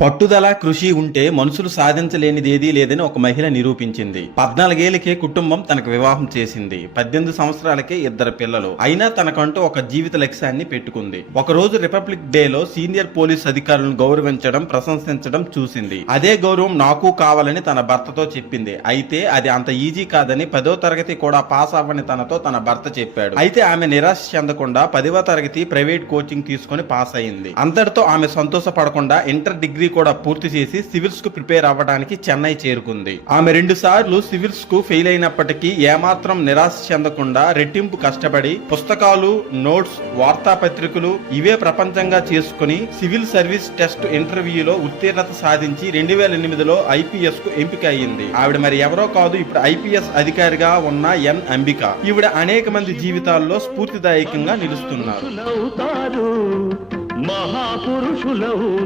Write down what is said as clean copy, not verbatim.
పట్టుదల, కృషి ఉంటే మనుషులు సాధించలేనిదేదీ లేదని ఒక మహిళ నిరూపించింది. 14 ఏళ్లకే కుటుంబం తనకు వివాహం చేసింది. 18 సంవత్సరాలకే 2 పిల్లలు. అయినా తనకంటూ ఒక జీవిత లక్ష్యాన్ని పెట్టుకుంది. ఒకరోజు రిపబ్లిక్ డేలో సీనియర్ పోలీస్ అధికారులను గౌరవించడం, ప్రశంసించడం చూసింది. అదే గౌరవం నాకు కావాలని తన భర్తతో చెప్పింది. అయితే అది అంత ఈజీ కాదని 10వ తరగతి కూడా పాస్ అవ్వని తనతో తన భర్త చెప్పాడు. అయితే ఆమె నిరాశ చెందకుండా 10వ తరగతి ప్రైవేట్ కోచింగ్ తీసుకుని పాస్ అయింది. అంతటితో ఆమె సంతోషపడకుండా ఇంటర్ డిగ్రీ కూడా పూర్తి చేసి సివిల్స్ కు ప్రిపేర్ అవ్వడానికి చెన్నై చేరుకుంది. ఆమె 2 సార్లు సివిల్స్ కు ఫెయిల్ అయినప్పటికీ ఏమాత్రం నిరాశ చెందకుండా రెట్టింపు కష్టపడి పుస్తకాలు, నోట్స్, వార్తాపత్రికలు ఇవే ప్రపంచంగా చేసుకుని సివిల్ సర్వీస్ టెస్ట్ ఇంటర్వ్యూలో ఉత్తీర్ణత సాధించి 2008లో ఐపీఎస్ కు ఎంపిక అయ్యింది. ఆవిడ మరి ఎవరో కాదు, ఇప్పుడు ఐపీఎస్ అధికారిగా ఉన్న ఎన్ అంబిక. ఈవిడ అనేక మంది జీవితాల్లో స్ఫూర్తిదాయకంగా నిలుస్తున్నారు. మహాపురుషులవుతారు.